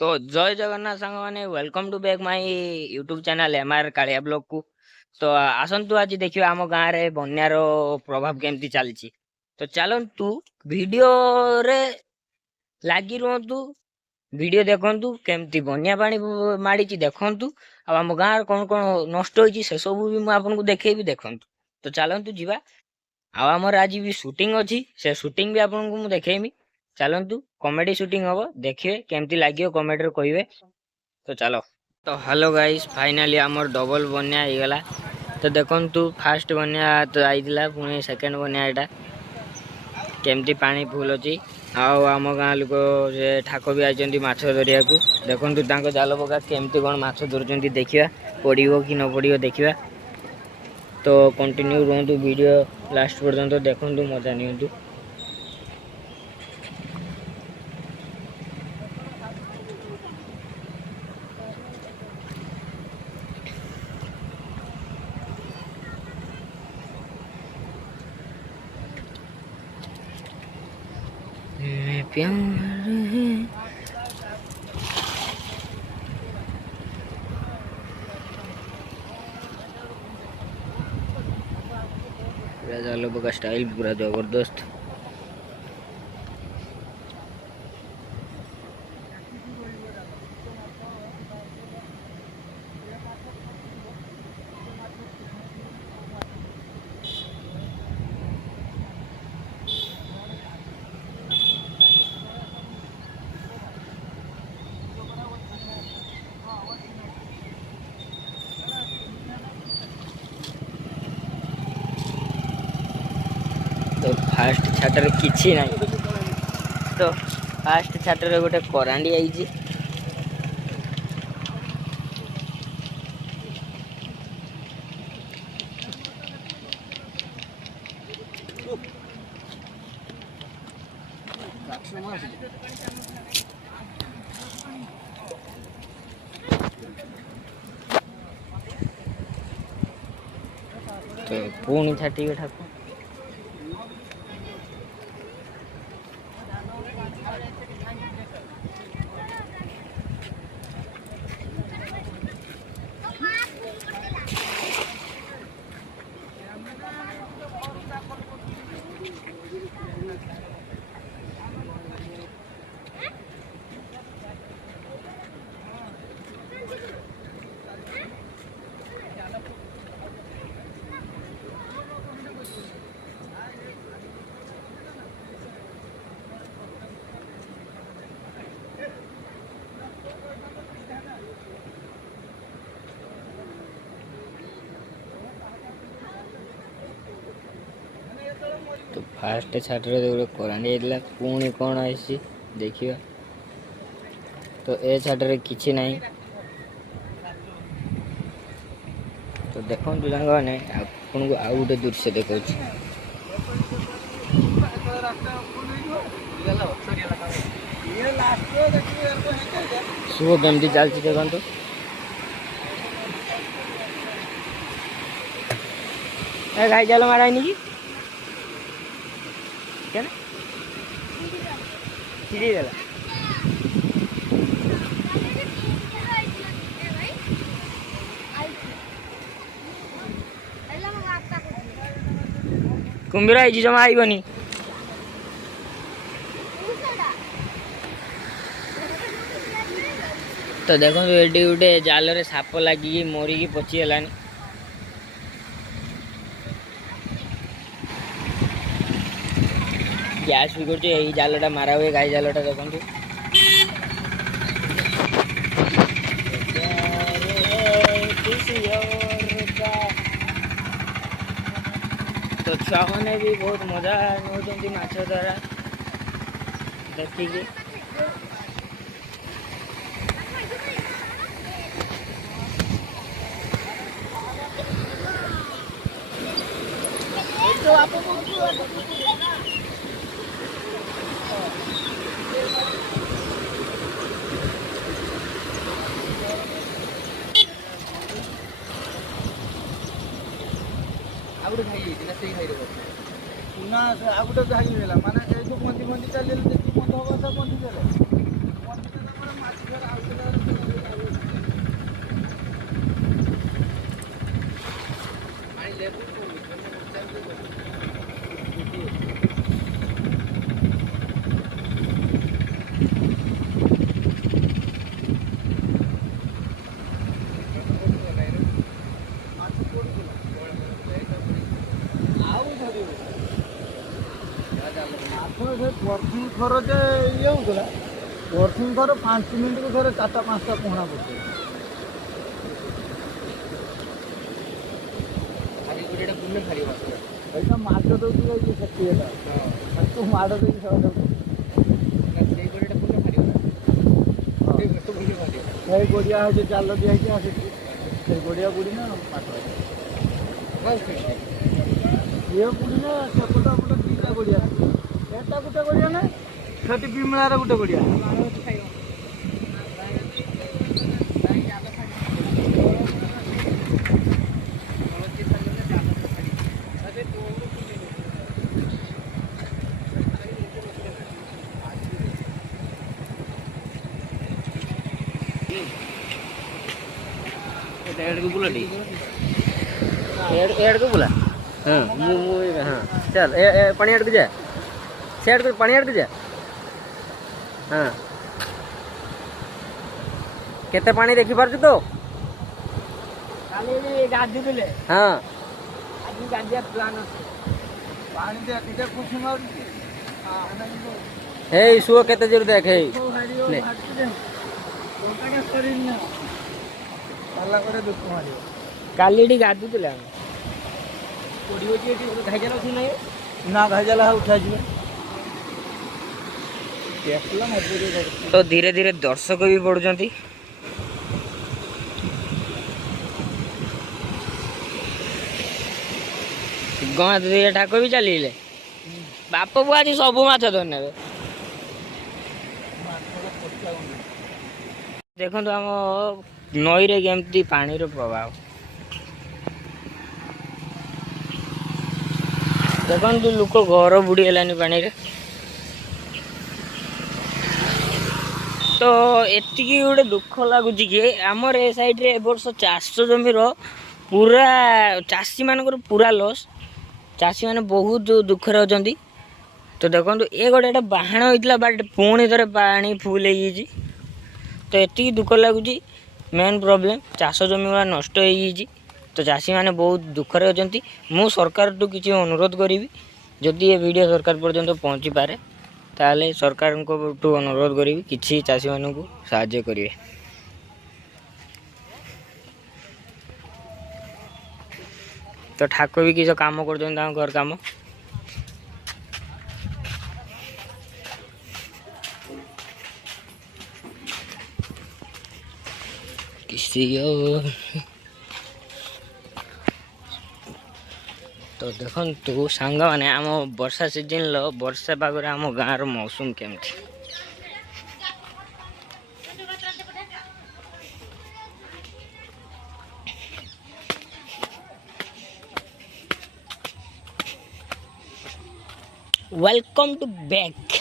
तो जय जगन्नाथ सांग माने welcome to back my YouTube channel MR Kalia blog को। तो आसंतु आज देखियो आम गाँव रे बन्यार प्रभाव केमती चलची। तो चलतु वीडियो रे लागी रुहतु, वीडियो देखंतु केमती बन्या पानी माड़ी देखंतु आ आम गाँव कौन कौन नष्ट होईची से सब भी मु आपनको देखेबी देखंतु। तो चलतु जीवा आ हमर आज भी शूटिंग अछि से शूटिंग भी आपनको मु देखेबी। चलतु कॉमेडी शूटिंग हबो देखिए केमती लागियो कमेंट रे कहिबे। तो चलो तो हेलो गाइस फाइनली आमर डबल बन्या गला। तो देखंतु फास्ट बन्या तो आइला पुणी सेकंड बन्या एटा केमती पानी फुल अछि। आउ आम गाँ लोक से ठाक भी आइचंती माछ धरिया को। देखंतु तांको जाल पका केमती कोन माछ धरचंती देखिबा, पड़िबो कि न पड़िबो देखिबा। तो कंटिन्यू रहंतु वीडियो लास्ट पर्यंत देखंतु मजा नियंतु। प्यार है जाल का स्टाइल पूरा जबरदस्त। तो फास्ट छाटर किछि ना, तो फास्ट छाटर गोटे करांडी आई। तो पुणी छाटी ठाकुर तो फास्ट छाटर गोटे करांडी आइला पुणी कौन आई देखिए। तो ए छाटर किछि नहीं। तो देखो मैंने आपको आउ गोटे दृश्य देखा शुभ केमती चलती देखो। गाई जाल मारानी कि क्या चिड़ीदेला कुंभीर आई जमा आईबनी। तो देखो ये गोटे जाल रे साप लगिकी मरिकी पचिगलानी। गैस भी करछे यही जालटा मारा हुए गाई जालटा देखो। तो छुआ मैंने भी बहुत मजा नौकरी माछ द्वारा देखिकी। आउटे खाई ना से खाई पुना आउटे खाई देला माने ए जो मंदी मंदी चले देखि बंद होबा सब मंदी देले मंदी तो माछ थर जे ये होता वर्षिंग थर 5 मिनट को थोड़े 4-5टा पोहना पड़े ऐसा मार दो कि शक्ति है तो मार दो गोड़िया है जाल दिया से गोड़िया बुड़ी ना ये बुड़ी ना सेपटा पटा दीटा गोड़िया एटा गोटे गोड़िया ना छठी बिमलार गोटे गोड़िया बोला हाँ हाँ चल पानी अड़क जाए से अड़क पानी अड़क जाए हाँ केते पानी देखी पारछु तो गाधी देले हाँ आज गाधिया प्लान पानी दे किटे कुछ मार हे सुओ केते जोर देख हे ने शरीर ना पाला करे दुख मारियो कालीडी गाधी देले ना घाजला उठा तो धीरे धीरे दर्शक भी बढ़ुंट गणेश ठाकुर भी चलिए बाप बु आज सब माछ धरने देखो आम नई रे केमती पानी रो प्रभाव देखो लोक घर बुड़ी गलानी पानी रे तो एति गोटे दुख लगुच कि आमर ए साइड रे वर्ष चाष जमीर पूरा चाषी मानकर पूरा लॉस चाषी मैंने बहुत दुखरे अच्छा तो देखो ये गोटे बाहण होता बाट पुणी थे पानी फुल हो तो ये दुख लगुच मेन प्रोब्लेम चाष जमी गुड़ा नष्ट हो तो चाषी मैंने बहुत दुखरे अच्छा मु सरकार टू किसी अनुरोध करी जदि ये वीडियो सरकार पर्यंत पहुँची पारे ताले सरकार को अनुरोध करी किसी चाषी मान को साहाय्य करेंगे तो ठाकुर भी किसी काम कर घर काम किसी और तो देखु सांग मैंने आम वर्षा सीजन वर्षा पाग आम गाँव मौसम केमती वेलकम टू बैक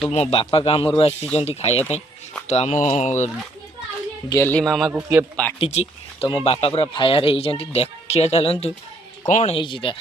तो मो बापा काम आसी खायापी तो आम गेली मामा को किए पाटिची तो मो बापा पूरा फायर होती देखिए चलतु कौन है तार